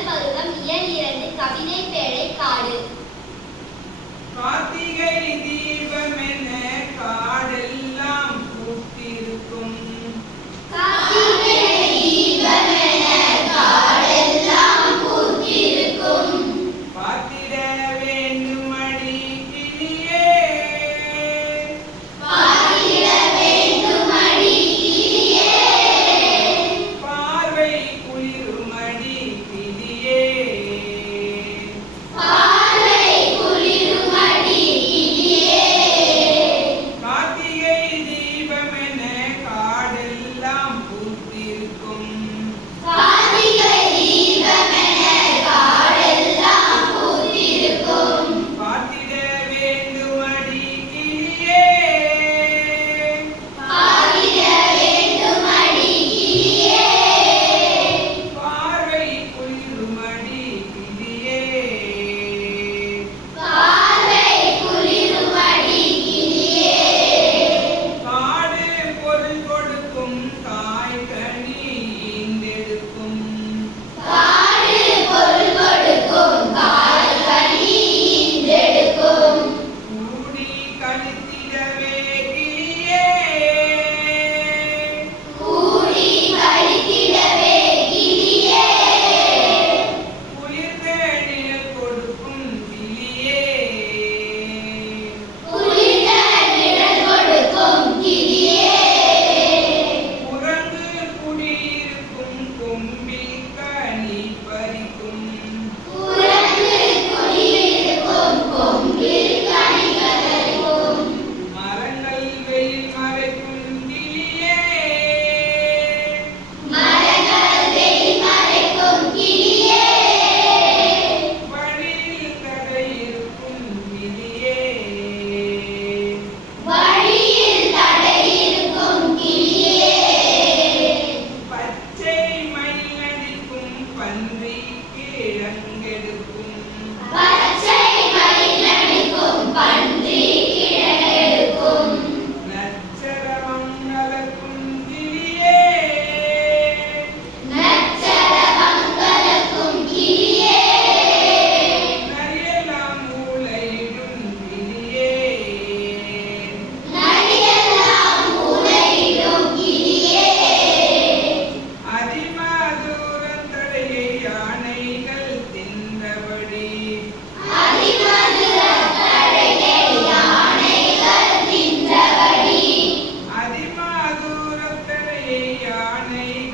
முதல் பருவம் இயல் இரண்டு கவிதை பேழை காடு. கார்த்திகை me.